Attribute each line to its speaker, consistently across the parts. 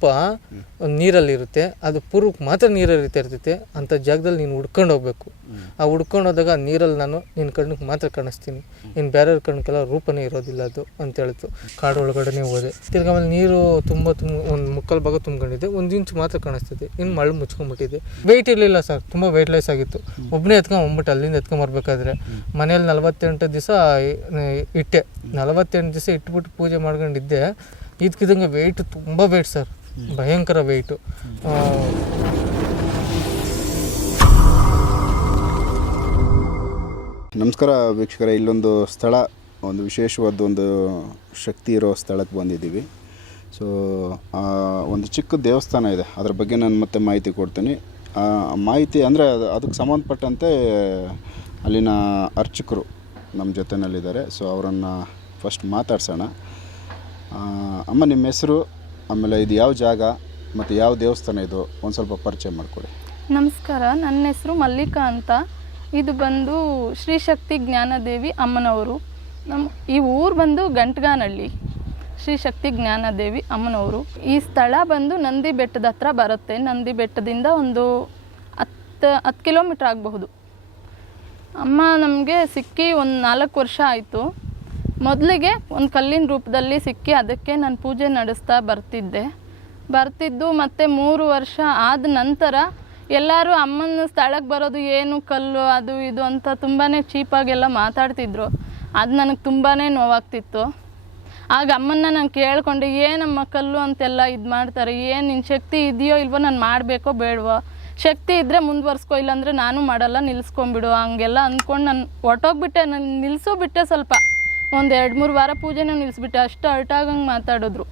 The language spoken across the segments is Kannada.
Speaker 1: ರೂಪ ನೀರಲ್ಲಿ ಇರುತ್ತೆ ಅದು ಪೂರ್ವಕ್ಕೆ ಮಾತ್ರ ನೀರಲ್ಲಿ ಇರ್ತೈತೆ ಅಂಥ ಜಾಗದಲ್ಲಿ ನೀನು ಹುಡ್ಕೊಂಡು ಹೋಗ್ಬೇಕು. ಆ ಹುಡ್ಕೊಂಡು ಹೋದಾಗ ನೀರಲ್ಲಿ ನಾನು ನಿನ್ನ ಕಣ್ಣಿಗೆ ಮಾತ್ರ ಕಾಣಿಸ್ತೀನಿ. ಇನ್ನು ಬೇರೆಯವ್ರ ಕಣ್ಗೆಲ್ಲ ರೂಪನೇ ಇರೋದಿಲ್ಲ ಅದು ಅಂತ ಹೇಳ್ತು. ಕಾಡು ಒಳಗಡೆನೇ ಹೋದೆ. ತಿರ್ಗಿ ಆಮೇಲೆ ನೀರು ತುಂಬ ತುಂಬ, ಒಂದು ಮುಕ್ಕಲ್ ಭಾಗ ತುಂಬ್ಕೊಂಡಿದ್ದೆ ಒಂದು ಇಂಚು ಮಾತ್ರ ಕಾಣಿಸ್ತಿದೆ. ಇನ್ನು ಮಳೆ ಮುಚ್ಕೊಂಡ್ಬಿಟ್ಟಿದೆ ವೆಯ್ಟ್ ಇರಲಿಲ್ಲ ಸರ್. ತುಂಬ ವೆಯ್ಟ್ಲೆಸ್ ಆಗಿತ್ತು. ಒಬ್ಬನೇ ಎತ್ಕೊಂಡು ಹೋಗ್ಬಿಟ್ಟು ಅಲ್ಲಿಂದ ಎತ್ಕೊಂಬರ್ಬೇಕಾದ್ರೆ ಮನೇಲಿ ನಲವತ್ತೆಂಟು ದಿವಸ ಇಟ್ಟೆ. ನಲವತ್ತೆಂಟು ದಿವಸ ಇಟ್ಬಿಟ್ಟು ಪೂಜೆ ಮಾಡ್ಕೊಂಡಿದ್ದೆ. ಇದಕ್ಕಿದಂಗೆ ವೆಯ್ಟ್ ತುಂಬ ವೆಯ್ಟ್ ಸರ್. ಭಯಂಕರ ವೆಯ್ಟು
Speaker 2: ನಮಸ್ಕಾರ ವೀಕ್ಷಕರೇ, ಇಲ್ಲೊಂದು ಸ್ಥಳ, ಒಂದು ವಿಶೇಷವಾದ ಒಂದು ಶಕ್ತಿ ಇರೋ ಸ್ಥಳಕ್ಕೆ ಬಂದಿದ್ದೀವಿ. ಸೊ ಒಂದು ಚಿಕ್ಕ ದೇವಸ್ಥಾನ ಇದೆ. ಅದ್ರ ಬಗ್ಗೆ ನಾನು ಮತ್ತೆ ಮಾಹಿತಿ ಕೊಡ್ತೀನಿ. ಮಾಹಿತಿ ಅಂದರೆ ಅದು, ಅದಕ್ಕೆ ಸಂಬಂಧಪಟ್ಟಂತೆ ಅಲ್ಲಿನ ಅರ್ಚಕರು ನಮ್ಮ ಜೊತೆನಲ್ಲಿದ್ದಾರೆ. ಸೊ ಅವರನ್ನು ಫಸ್ಟ್ ಮಾತಾಡ್ಸೋಣ. ಅಮ್ಮ, ನಿಮ್ಮ ಹೆಸರು? ಆಮೇಲೆ ಇದು ಯಾವ ಜಾಗ ಮತ್ತು ಯಾವ ದೇವಸ್ಥಾನ ಇದು? ಒಂದು ಸ್ವಲ್ಪ ಪರಿಚಯ ಮಾಡಿಕೊಡಿ.
Speaker 3: ನಮಸ್ಕಾರ, ನನ್ನ ಹೆಸರು ಮಲ್ಲಿಕಾ ಅಂತ. ಇದು ಬಂದು ಶ್ರೀ ಶಕ್ತಿ ಜ್ಞಾನದೇವಿ ಅಮ್ಮನವರು. ನಮ್ಮ ಈ ಊರು ಬಂದು ಗಂಟ್ಗಾನಹಳ್ಳಿ. ಶ್ರೀ ಶಕ್ತಿ ಜ್ಞಾನದೇವಿ ಅಮ್ಮನವರು. ಈ ಸ್ಥಳ ಬಂದು ನಂದಿ ಬೆಟ್ಟದ ಹತ್ರ ಬರುತ್ತೆ. ನಂದಿ ಬೆಟ್ಟದಿಂದ ಒಂದು ಹತ್ತು ಹತ್ತು ಕಿಲೋಮೀಟ್ರ್ ಆಗಬಹುದು. ಅಮ್ಮ ನಮಗೆ ಸಿಕ್ಕಿ ಒಂದು ನಾಲ್ಕು ವರ್ಷ ಆಯಿತು. ಮೊದಲಿಗೆ ಒಂದು ಕಲ್ಲಿನ ರೂಪದಲ್ಲಿ ಸಿಕ್ಕಿ ಅದಕ್ಕೆ ನಾನು ಪೂಜೆ ನಡೆಸ್ತಾ ಬರ್ತಿದ್ದೆ. ಬರ್ತಿದ್ದು ಮತ್ತು ಮೂರು ವರ್ಷ ಆದ ನಂತರ ಎಲ್ಲರೂ ಅಮ್ಮನ ಸ್ಥಳಕ್ಕೆ ಬರೋದು ಏನು ಕಲ್ಲು ಅದು ಇದು ಅಂತ ತುಂಬಾ ಚೀಪಾಗೆಲ್ಲ ಮಾತಾಡ್ತಿದ್ರು. ಅದು ನನಗೆ ತುಂಬಾ ನೋವಾಗ್ತಿತ್ತು. ಆಗ ಅಮ್ಮನ್ನ ನಾನು ಕೇಳಿಕೊಂಡೆ, ಏನಮ್ಮ ಕಲ್ಲು ಅಂತೆಲ್ಲ ಇದು ಮಾಡ್ತಾರೆ? ಏನು ನಿನ್ನ ಶಕ್ತಿ ಇದೆಯೋ ಇಲ್ವೋ ನಾನು ಮಾಡಬೇಕೋ ಬೇಡವೋ? ಶಕ್ತಿ ಇದ್ದರೆ ಮುಂದುವರ್ಸ್ಕೊ, ಇಲ್ಲಾಂದರೆ ನಾನು ಮಾಡಲ್ಲ ನಿಲ್ಲಿಸ್ಕೊಂಬಿಡು ಹಂಗೆಲ್ಲ ಅಂದ್ಕೊಂಡು ನಾನು ಹೊಟ್ಟೋಗ್ಬಿಟ್ಟೆ ನಾನು ನಿಲ್ಲಿಸೋ ಬಿಟ್ಟೆ ಸ್ವಲ್ಪ. ಒಂದು ಎರಡು ಮೂರು ವಾರ ಪೂಜೆನೂ ನಿಲ್ಲಿಸ್ಬಿಟ್ಟೆ ಅಷ್ಟು ಅರ್ಟಾಗಂಗೆ ಮಾತಾಡಿದ್ರು.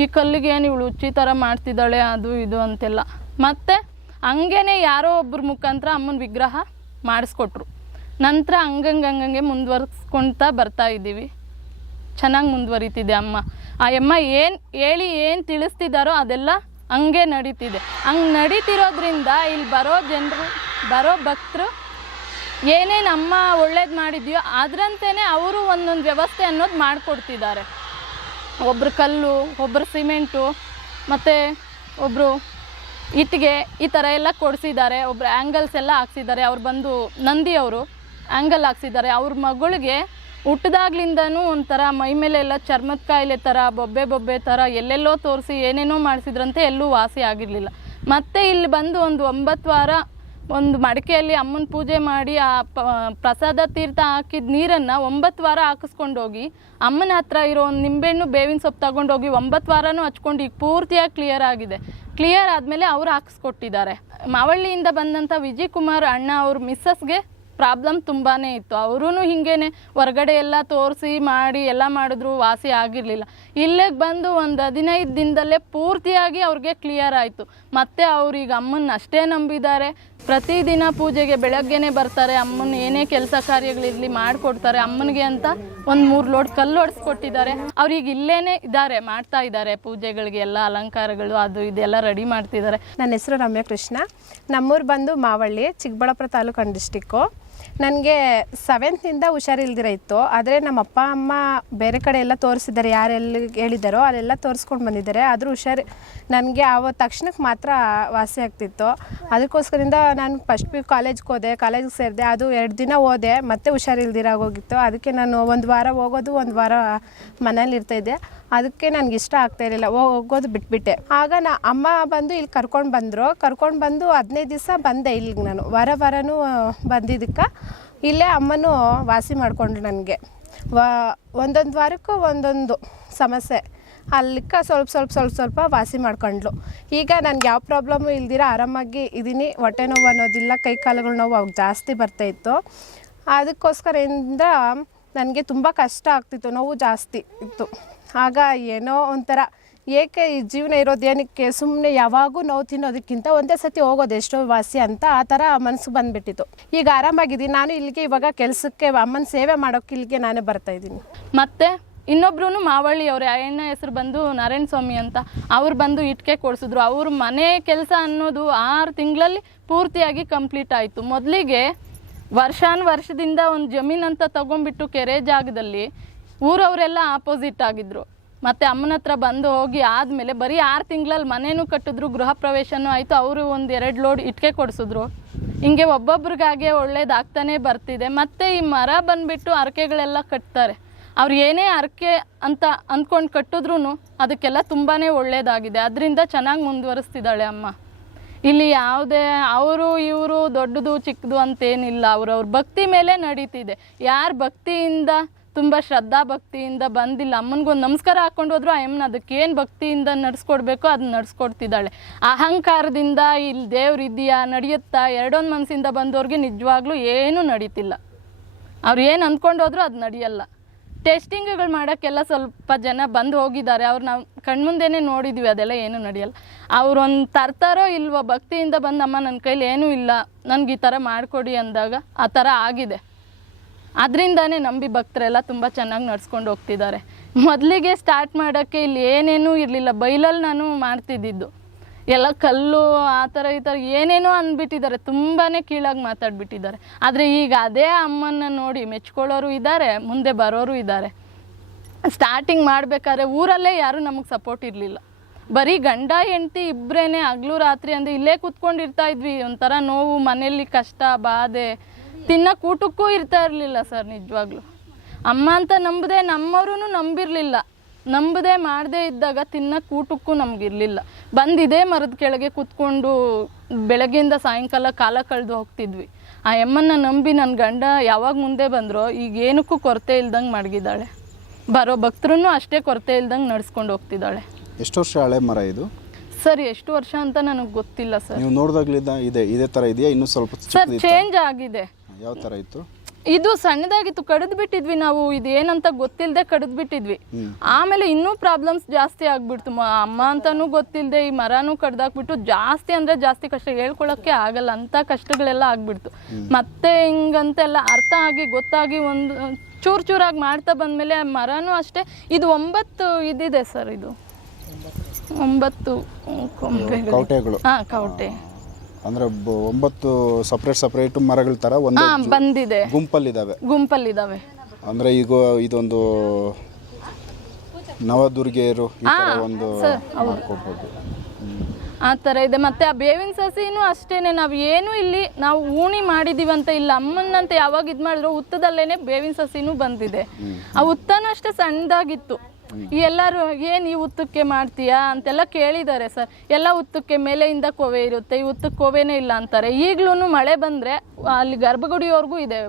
Speaker 3: ಈ ಕಲ್ಲಿಗೆ ಏನು ಇವಳು ಹುಚ್ಚಿ ಥರ ಮಾಡ್ತಿದ್ದಾಳೆ, ಅದು ಇದು ಅಂತೆಲ್ಲ. ಮತ್ತು ಹಂಗೇನೆ ಯಾರೋ ಒಬ್ಬರ ಮುಖಾಂತರ ಅಮ್ಮನ ವಿಗ್ರಹ ಮಾಡಿಸ್ಕೊಟ್ರು. ನಂತರ ಹಂಗಂಗೆ ಹಂಗಂಗೆ ಮುಂದುವರ್ಸ್ಕೊಳ್ತಾ ಬರ್ತಾ ಇದ್ದೀವಿ. ಚೆನ್ನಾಗಿ ಮುಂದುವರಿತಿದೆ ಅಮ್ಮ. ಆ ಅಮ್ಮ ಏನು ಹೇಳಿ ಏನು ತಿಳಿಸ್ತಿದ್ದಾರೋ ಅದೆಲ್ಲ ಹಂಗೆ ನಡೀತಿದೆ. ಹಂಗೆ ನಡೀತಿರೋದ್ರಿಂದ ಇಲ್ಲಿ ಬರೋ ಜನರು, ಬರೋ ಭಕ್ತರು ಏನೇನು ಅಮ್ಮ ಒಳ್ಳೇದು ಮಾಡಿದ್ಯೋ ಅದರಂತೆಯೇ ಅವರು ಒಂದೊಂದು ವ್ಯವಸ್ಥೆ ಅನ್ನೋದು ಮಾಡಿಕೊಡ್ತಿದ್ದಾರೆ. ಒಬ್ಬರು ಕಲ್ಲು ಒಬ್ಬರು ಸಿಮೆಂಟು, ಮತ್ತು ಒಬ್ಬರು ಇಟ್ಟಿಗೆ ಈ ಥರ ಎಲ್ಲ ಕೊಡಿಸಿದ್ದಾರೆ. ಒಬ್ಬರು ಆ್ಯಂಗಲ್ಸ್ ಎಲ್ಲ ಹಾಕ್ಸಿದ್ದಾರೆ. ಅವ್ರು ಬಂದು ನಂದಿ ಅವರು ಆ್ಯಂಗಲ್ ಹಾಕ್ಸಿದ್ದಾರೆ. ಅವ್ರ ಮಗಳಿಗೆ ಹುಟ್ಟಿದಾಗ್ಲಿಂದನೂ ಒಂಥರ ಮೈ ಮೇಲೆ ಎಲ್ಲ ಚರ್ಮದ ಕಾಯಿಲೆ ಥರ, ಬೊಬ್ಬೆ ಬೊಬ್ಬೆ ಥರ ಎಲ್ಲೆಲ್ಲೋ ತೋರಿಸಿ ಏನೇನೋ ಮಾಡಿಸಿದ್ರಂತೆ ಎಲ್ಲೂ ವಾಸಿ ಆಗಿರಲಿಲ್ಲ. ಮತ್ತೆ ಇಲ್ಲಿ ಬಂದು ಒಂದು ಒಂಬತ್ತು ವಾರ ಒಂದು ಮಡಿಕೆಯಲ್ಲಿ ಅಮ್ಮನ ಪೂಜೆ ಮಾಡಿ ಆ ಪ್ರಸಾದ ತೀರ್ಥ ಹಾಕಿದ ನೀರನ್ನು ಒಂಬತ್ತು ವಾರ ಹಾಕಿಸ್ಕೊಂಡೋಗಿ ಅಮ್ಮನ ಹತ್ರ ಇರೋ ಒಂದು ನಿಂಬೆಹಣ್ಣು, ಬೇವಿನ ಸೊಪ್ಪು ತಗೊಂಡೋಗಿ ಒಂಬತ್ತು ವಾರನೂ ಹಚ್ಕೊಂಡು ಈಗ ಪೂರ್ತಿಯಾಗಿ ಕ್ಲಿಯರ್ ಆಗಿದೆ. ಕ್ಲಿಯರ್ ಆದಮೇಲೆ ಅವ್ರು ಹಾಕಿಸ್ಕೊಟ್ಟಿದ್ದಾರೆ. ಮಾವಳ್ಳಿಯಿಂದ ಬಂದಂಥ ವಿಜಯ್ ಕುಮಾರ್ ಅಣ್ಣ ಅವ್ರ ಮಿಸ್ಸಸ್ಗೆ ಪ್ರಾಬ್ಲಮ್ ತುಂಬಾ ಇತ್ತು. ಅವರೂ ಹಿಂಗೇನೆ ಹೊರಗಡೆ ಎಲ್ಲ ತೋರಿಸಿ ಮಾಡಿ ಎಲ್ಲ ಮಾಡಿದ್ರು, ವಾಸಿ ಆಗಿರಲಿಲ್ಲ. ಇಲ್ಲಿಗೆ ಬಂದು ಒಂದು ಹದಿನೈದು ದಿನದಲ್ಲೇ ಪೂರ್ತಿಯಾಗಿ ಅವ್ರಿಗೆ ಕ್ಲಿಯರ್ ಆಯಿತು. ಮತ್ತು ಈಗ ಅಮ್ಮನ್ನ ಅಷ್ಟೇ ನಂಬಿದ್ದಾರೆ. ಪ್ರತಿದಿನ ಪೂಜೆಗೆ ಬೆಳಗ್ಗೆನೆ ಬರ್ತಾರೆ. ಅಮ್ಮನ ಏನೇ ಕೆಲಸ ಕಾರ್ಯಗಳಿರಲಿ ಮಾಡಿಕೊಡ್ತಾರೆ. ಅಮ್ಮನಿಗೆ ಅಂತ ಒಂದು ಮೂರು ಲೋಡ್ ಕಲ್ಲು ಹೊಡೆಸ್ಕೊಟ್ಟಿದ್ದಾರೆ ಅವ್ರಿಗೆ ಇಲ್ಲೇನೆ ಇದ್ದಾರೆ, ಮಾಡ್ತಾ ಇದ್ದಾರೆ ಪೂಜೆಗಳಿಗೆ ಎಲ್ಲ ಅಲಂಕಾರಗಳು, ಅದು ಇದೆಲ್ಲ ರೆಡಿ ಮಾಡ್ತಿದ್ದಾರೆ.
Speaker 4: ನನ್ನ ಹೆಸರು ರಮ್ಯ ಕೃಷ್ಣ ನಮ್ಮೂರು ಬಂದು ಮಾವಳ್ಳಿ, ಚಿಕ್ಕಬಳ್ಳಾಪುರ ತಾಲೂಕು ಡಿಸ್ಟಿಕ್ಕು ನನಗೆ ಸೆವೆಂತ್ನಿಂದ ಹುಷಾರಿಲ್ದಿರ ಇತ್ತು. ಆದರೆ ನಮ್ಮ ಅಪ್ಪ ಅಮ್ಮ ಬೇರೆ ಕಡೆ ಎಲ್ಲ ತೋರಿಸಿದ್ದಾರೆ. ಯಾರೆಲ್ಲಿ ಹೇಳಿದ್ದಾರೋ ಅಲ್ಲೆಲ್ಲ ತೋರಿಸ್ಕೊಂಡು ಬಂದಿದ್ದಾರೆ. ಆದರೂ ಹುಷಾರು, ನನಗೆ ಆವ ತಕ್ಷಣಕ್ಕೆ ಮಾತ್ರ ವಾಸಿ ಆಗ್ತಿತ್ತು. ಅದಕ್ಕೋಸ್ಕರಿಂದ ನಾನು ಫಸ್ಟ್ ಪಿ ಕಾಲೇಜ್ಗೆ ಹೋದೆ. ಕಾಲೇಜಿಗೆ ಸೇರಿದೆ. ಅದು ಎರಡು ದಿನ ಹೋದೆ. ಮತ್ತೆ ಹುಷಾರಿಲ್ದಿರಾಗೋಗಿತ್ತು ಅದಕ್ಕೆ ನಾನು ಒಂದು ವಾರ ಹೋಗೋದು, ಒಂದು ವಾರ ಮನೇಲಿ ಇರ್ತಾಯಿದ್ದೆ ಅದಕ್ಕೆ ನನಗೆ ಇಷ್ಟ ಆಗ್ತಾ ಇರಲಿಲ್ಲ. ಹೋಗೋದು ಬಿಟ್ಬಿಟ್ಟೆ. ಆಗ ನಾ, ಅಮ್ಮ ಬಂದು ಇಲ್ಲಿ ಕರ್ಕೊಂಡು ಬಂದರು. ಕರ್ಕೊಂಡು ಬಂದು ಹದಿನೈದು ದಿವಸ ಬಂದೆ ಇಲ್ಲಿಗೆ ನಾನು. ವಾರ ವಾರನೂ ಬಂದಿದ್ದಕ್ಕೆ. ಇಲ್ಲೇ ಅಮ್ಮನೂ ವಾಸಿ ಮಾಡಿಕೊಂಡ್ರು ನನಗೆ. ವಾ, ಒಂದೊಂದು ವಾರಕ್ಕೂ ಒಂದೊಂದು ಸಮಸ್ಯೆ. ಅಲ್ಲಿಕ್ಕ ಸ್ವಲ್ಪ ಸ್ವಲ್ಪ ಸ್ವಲ್ಪ ಸ್ವಲ್ಪ ವಾಸಿ ಮಾಡ್ಕೊಂಡ್ಲು. ಈಗ ನನಗೆ ಯಾವ ಪ್ರಾಬ್ಲಮ್ಮು ಇಲ್ದಿರ ಆರಾಮಾಗಿ ಇದ್ದೀನಿ ಹೊಟ್ಟೆ ನೋವು ಅನ್ನೋದಿಲ್ಲ. ಕೈ ಕಾಲುಗಳ ನೋವು ಅವಾಗ ಜಾಸ್ತಿ ಬರ್ತಾಯಿತ್ತು ಅದಕ್ಕೋಸ್ಕರದಿಂದ ನನಗೆ ತುಂಬ ಕಷ್ಟ ಆಗ್ತಿತ್ತು. ನೋವು ಜಾಸ್ತಿ ಇತ್ತು. ಆಗ ಏನೋ ಒಂಥರ ಏಕೆ ಈ ಜೀವನ ಇರೋದು ಏನಕ್ಕೆ ಸುಮ್ಮನೆ ಯಾವಾಗೂ ನೋವು ತಿನ್ನೋದಕ್ಕಿಂತ ಒಂದೇ ಸತಿ ಹೋಗೋದು ಎಷ್ಟೋ ವಾಸಿ ಅಂತ ಆ ಥರ ಮನಸ್ಸು ಬಂದುಬಿಟ್ಟಿತ್ತು. ಈಗ ಆರಾಮಾಗಿದ್ದೀನಿ. ನಾನು ಇಲ್ಲಿಗೆ ಇವಾಗ ಕೆಲಸಕ್ಕೆ ಅಮ್ಮನ ಸೇವೆ ಮಾಡೋಕ್ಕೆ ಇಲ್ಲಿಗೆ ನಾನೇ ಬರ್ತಾ ಇದ್ದೀನಿ.
Speaker 3: ಮತ್ತೆ ಇನ್ನೊಬ್ರು ಮಾವಳ್ಳಿ ಅವ್ರ ಅಣ್ಣ ಹೆಸರು ಬಂದು ನಾರಾಯಣ ಸ್ವಾಮಿ ಅಂತ ಅವ್ರು ಬಂದು ಇಟ್ಕೆ ಕೊಡಿಸಿದ್ರು. ಅವ್ರ ಮನೆ ಕೆಲಸ ಅನ್ನೋದು ಆರು ತಿಂಗಳಲ್ಲಿ ಪೂರ್ತಿಯಾಗಿ ಕಂಪ್ಲೀಟ್ ಆಯಿತು. ಮೊದಲಿಗೆ ವರ್ಷಾನು ವರ್ಷದಿಂದ ಒಂದು ಜಮೀನು ಅಂತ ತಗೊಂಡ್ಬಿಟ್ಟು ಕೆರೆ ಜಾಗದಲ್ಲಿ ಊರವರೆಲ್ಲ ಆಪೋಸಿಟ್ ಆಗಿದ್ರು. ಮತ್ತು ಅಮ್ಮನ ಹತ್ರ ಬಂದು ಹೋಗಿ ಆದಮೇಲೆ ಬರೀ ಆರು ತಿಂಗಳಲ್ಲಿ ಮನೇನೂ ಕಟ್ಟಿದ್ರು, ಗೃಹ ಪ್ರವೇಶನೂ ಆಯಿತು, ಅವರು ಒಂದು ಎರಡು ಲೋಡ್ ಇಟ್ಕೆ ಕೊಡಿಸಿದ್ರು. ಹಿಂಗೆ ಒಬ್ಬೊಬ್ರಿಗಾಗೆ ಒಳ್ಳೇದಾಗ್ತಾನೆ ಬರ್ತಿದೆ. ಮತ್ತು ಈ ಮರ ಬಂದುಬಿಟ್ಟು ಅರಕೆಗಳೆಲ್ಲ ಕಟ್ತಾರೆ. ಅವ್ರು ಏನೇ ಅರಕೆ ಅಂತ ಅಂದ್ಕೊಂಡು ಕಟ್ಟಿದ್ರು ಅದಕ್ಕೆಲ್ಲ ತುಂಬಾ ಒಳ್ಳೇದಾಗಿದೆ. ಅದರಿಂದ ಚೆನ್ನಾಗಿ ಮುಂದುವರಿಸ್ತಿದ್ದಾಳೆ ಅಮ್ಮ. ಇಲ್ಲಿ ಯಾವುದೇ ಅವರು, ಇವರು ದೊಡ್ಡದು, ಚಿಕ್ಕದು ಅಂತೇನಿಲ್ಲ. ಅವ್ರವ್ರ ಭಕ್ತಿ ಮೇಲೆ ನಡೀತಿದೆ. ಯಾರು ಭಕ್ತಿಯಿಂದ ತುಂಬ ಶ್ರದ್ಧಾ ಭಕ್ತಿಯಿಂದ ಬಂದಿಲ್ಲ. ಅಮ್ಮನಿಗೊಂದು ನಮಸ್ಕಾರ ಹಾಕೊಂಡು ಹೋದ್ರು ಅಮ್ಮನ ಅದಕ್ಕೆ ಏನು ಭಕ್ತಿಯಿಂದ ನಡೆಸ್ಕೊಡ್ಬೇಕೋ? ಅದನ್ನ ನಡೆಸ್ಕೊಡ್ತಿದ್ದಾಳೆ. ಅಹಂಕಾರದಿಂದ ಇಲ್ಲಿ ದೇವ್ರು ಇದೆಯಾ ನಡೆಯುತ್ತಾ, ಎರಡೊಂದು ಮನಸ್ಸಿಂದ ಬಂದವ್ರಿಗೆ ನಿಜವಾಗ್ಲೂ ಏನೂ ನಡೀತಿಲ್ಲ. ಅವ್ರು ಏನು ಅಂದ್ಕೊಂಡು ಹೋದ್ರು ಅದು ನಡೆಯಲ್ಲ. ಟೆಸ್ಟಿಂಗ್ಗಳು ಮಾಡೋಕ್ಕೆಲ್ಲ ಸ್ವಲ್ಪ ಜನ ಬಂದು ಹೋಗಿದ್ದಾರೆ. ಅವ್ರು ನಾವು ಕಣ್ಮುಂದೆನೇ ನೋಡಿದ್ವಿ, ಅದೆಲ್ಲ ಏನೂ ನಡೆಯಲ್ಲ. ಅವ್ರೊಂದು ತರ್ತಾರೋ ಇಲ್ವೋ, ಭಕ್ತಿಯಿಂದ ಬಂದಮ್ಮ ನನ್ನ ಕೈಲಿ ಏನೂ ಇಲ್ಲ. ನನಗೆ ಈ ಥರ ಮಾಡಿಕೊಡಿ ಅಂದಾಗ ಆ ಥರ ಆಗಿದೆ. ಅದರಿಂದಾನೇ ನಂಬಿ ಭಕ್ತರೆಲ್ಲ ತುಂಬ ಚೆನ್ನಾಗಿ ನಡ್ಸ್ಕೊಂಡು ಹೋಗ್ತಿದ್ದಾರೆ. ಮೊದಲಿಗೆ ಸ್ಟಾರ್ಟ್ ಮಾಡೋಕ್ಕೆ ಇಲ್ಲಿ ಏನೇನೂ ಇರಲಿಲ್ಲ. ಬೈಲಲ್ಲಿ ನಾನು ಮಾಡ್ತಿದ್ದಿದ್ದು. ಎಲ್ಲ ಕಲ್ಲು, ಆ ಥರ ಈ ಥರ ಏನೇನೋ ಅಂದ್ಬಿಟ್ಟಿದ್ದಾರೆ. ತುಂಬಾ ಕೀಳಾಗಿ ಮಾತಾಡ್ಬಿಟ್ಟಿದ್ದಾರೆ. ಆದರೆ ಈಗ ಅದೇ ಅಮ್ಮನ್ನ ನೋಡಿ ಮೆಚ್ಕೊಳ್ಳೋರು ಇದ್ದಾರೆ, ಮುಂದೆ ಬರೋರು ಇದ್ದಾರೆ. ಸ್ಟಾರ್ಟಿಂಗ್ ಮಾಡಬೇಕಾದ್ರೆ ಊರಲ್ಲೇ ಯಾರೂ ನಮಗೆ ಸಪೋರ್ಟ್ ಇರಲಿಲ್ಲ. ಬರೀ ಗಂಡ, ಹೆಂಡ್ತಿ ಇಬ್ಬರೇನೆ ಹಗ್ಲು ರಾತ್ರಿ ಅಂದರೆ ಇಲ್ಲೇ ಕೂತ್ಕೊಂಡಿರ್ತಾ ಇದ್ವಿ. ಒಂಥರ ನೋವು, ಮನೆಯಲ್ಲಿ ಕಷ್ಟ, ಬಾಧೆ. ತಿನ್ನಕ್ಕೆ ಊಟಕ್ಕೂ ಇರ್ತಾ ಇರಲಿಲ್ಲ ಸರ್ ನಿಜವಾಗ್ಲೂ. ಅಮ್ಮ ಅಂತ ನಂಬದೆ ನಮ್ಮವ್ರೂ ನಂಬಿರಲಿಲ್ಲ. ನಂಬದೆ ಮಾಡದೇ ಇದ್ದಾಗ ತಿನ್ನಕ್ಕೆ ಊಟಕ್ಕೂ ನಮಗಿರಲಿಲ್ಲ. ಬಂದಿದೆ ಮರದ ಕೆಳಗೆ ಕೂತ್ಕೊಂಡು ಬೆಳಗ್ಗೆಯಿಂದ ಸಾಯಂಕಾಲ ಕಾಲ ಕಳೆದು ಹೋಗ್ತಿದ್ವಿ. ಆ ಎಮ್ಮನ್ನ ನಂಬಿ ನನ್ನ ಗಂಡ ಯಾವಾಗ ಮುಂದೆ ಬಂದರೋ ಈಗ ಏನಕ್ಕೂ ಕೊರತೆ ಇಲ್ದಂಗೆ ಮಡಗಿದ್ದಾಳೆ. ಬರೋ ಭಕ್ತರೂ ಅಷ್ಟೇ ಕೊರತೆ ಇಲ್ದಂಗೆ ನಡೆಸ್ಕೊಂಡು ಹೋಗ್ತಿದ್ದಾಳೆ.
Speaker 2: ಎಷ್ಟು ವರ್ಷ ಹಳೆ ಮರ ಇದು?
Speaker 3: ಸರ್ ಎಷ್ಟು ವರ್ಷ ಅಂತ ನನಗೆ ಗೊತ್ತಿಲ್ಲ ಸರ್.
Speaker 2: ನೀವು ನೋಡಿದಾಗ್ಲಿದ್ದ ಇದೆ ಇದೇ ಥರ ಇದೆಯಾ? ಇನ್ನೂ ಸ್ವಲ್ಪ
Speaker 3: ಸರ್ ಚೇಂಜ್ ಆಗಿದೆ.
Speaker 2: ಯಾವ ಥರ ಇತ್ತು?
Speaker 3: ಇದು ಸಣ್ಣದಾಗಿತ್ತು ಕಡಿದು ಬಿಟ್ಟಿದ್ವಿ ನಾವು ಇದು ಏನಂತ ಗೊತ್ತಿಲ್ಲದೆ ಕಡಿದು ಬಿಟ್ಟಿದ್ವಿ. ಆಮೇಲೆ ಇನ್ನೂ ಪ್ರಾಬ್ಲಮ್ಸ್ ಜಾಸ್ತಿ ಆಗ್ಬಿಡ್ತು. ಮ- ಅಮ್ಮ ಅಂತಾನೂ ಗೊತ್ತಿಲ್ಲದೆ ಈ ಮರನೂ ಕಡ್ದಾಕ್ಬಿಟ್ಟು ಜಾಸ್ತಿ ಅಂದ್ರೆ ಜಾಸ್ತಿ ಕಷ್ಟ ಹೇಳ್ಕೊಳಕ್ಕೆ ಆಗಲ್ಲ ಅಂತ ಕಷ್ಟಗಳೆಲ್ಲ ಆಗ್ಬಿಡ್ತು. ಮತ್ತೆ ಹಿಂಗಂತೆಲ್ಲ ಅರ್ಥ ಆಗಿ ಗೊತ್ತಾಗಿ ಒಂದು ಚೂರ್ ಚೂರಾಗಿ ಮಾಡ್ತಾ ಬಂದಮೇಲೆ ಮರನೂ ಅಷ್ಟೇ. ಇದು ಒಂಬತ್ತು ಇದಿದೆ ಸರ್ ಇದು. ಒಂಬತ್ತು ಕೊಂಬೆಗಳು
Speaker 2: ಕವಟೆಗಳು
Speaker 3: ಕೌಟೆ. ಕವಟೆ
Speaker 2: ಅಂದ್ರೆ ಬ- ಒಂಬತ್ತು ಸಪ್ರೇಟ್ ಸಪ್ರೇಟ್ ಮರಗಳ ತರ ಒಂದು
Speaker 3: ಹಾಂ ಬಂದಿದೆ.
Speaker 2: ಗುಂಪಲ್ಲಿದ್ದಾವೆ
Speaker 3: ಗುಂಪಲ್ಲಿದ್ದಾವೆ
Speaker 2: ಅಂದ್ರೆ ಈಗ ಇದೊಂದು ನವದುರ್ಗೆಯರು ಈ ಒಂದು ಮಾಡ್ಕೋಬಹುದು
Speaker 3: ಆ ಥರ ಇದೆ. ಮತ್ತೆ ಆ ಬೇವಿನ ಸಸಿನೂ ಅಷ್ಟೇನೆ. ನಾವು ಏನು ಇಲ್ಲಿ ನಾವು ಊಣಿ ಮಾಡಿದೀವಿ ಅಂತ ಇಲ್ಲ. ಅಮ್ಮನಂತ ಯಾವಾಗ ಇದು ಮಾಡಿದ್ರು ಹುತ್ತದಲ್ಲೇನೆ ಬೇವಿನ ಸಸಿನೂ ಬಂದಿದೆ. ಆ ಉತ್ತನೂ ಅಷ್ಟೇ ಸಣ್ಣದಾಗಿತ್ತು. ಎಲ್ಲರೂ ಏನು ಈ ಉತ್ತಕ್ಕೆ ಮಾಡ್ತೀಯಾ? ಅಂತೆಲ್ಲ ಕೇಳಿದ್ದಾರೆ ಸರ್. ಎಲ್ಲ ಉತ್ತಕ್ಕೆ ಮೇಲೆಯಿಂದ ಕೋವೆ ಇರುತ್ತೆ. ಈ ಉತ್ತಕ್ಕೆ ಕೋವೆನೇ ಇಲ್ಲ ಅಂತಾರೆ. ಈಗ್ಲೂ ಮಳೆ ಬಂದರೆ ಅಲ್ಲಿ ಗರ್ಭಗುಡಿಯವ್ರಿಗೂ ಇದೆ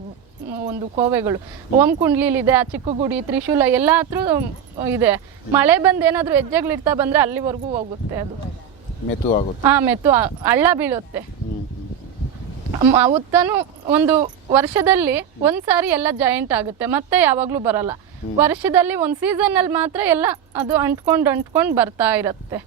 Speaker 3: ಒಂದು ಕೋವೆಗಳು. ಓಂ ಕುಂಡ್ಲಿಲಿದೆ ಆ ಚಿಕ್ಕ ಗುಡಿ ತ್ರಿಶೂಲ ಎಲ್ಲ ಹತ್ರ ಇದೆ. ಮಳೆ ಬಂದು ಏನಾದರೂ ಹೆಜ್ಜೆಗಳಿರ್ತಾ ಬಂದರೆ ಅಲ್ಲಿವರೆಗೂ ಹೋಗುತ್ತೆ ಅದು.
Speaker 2: ಮೆತು ಆಗುತ್ತೆ.
Speaker 3: ಹಾಂ ಮೆತ್ತು ಆ- ಹಳ್ಳ ಬೀಳುತ್ತೆ. ಉತ್ತನು ಒಂದು ವರ್ಷದಲ್ಲಿ ಒಂದು ಸಾರಿ ಎಲ್ಲ ಜಾಯಿಂಟ್ ಆಗುತ್ತೆ. ಮತ್ತೆ ಯಾವಾಗಲೂ ಬರಲ್ಲ. ವರ್ಷದಲ್ಲಿ ಒಂದು ಸೀಸನಲ್ಲಿ ಮಾತ್ರ ಎಲ್ಲ ಅದು ಅಂಟ್ಕೊಂಡು ಅಂಟ್ಕೊಂಡು ಬರ್ತಾ ಇರುತ್ತೆ.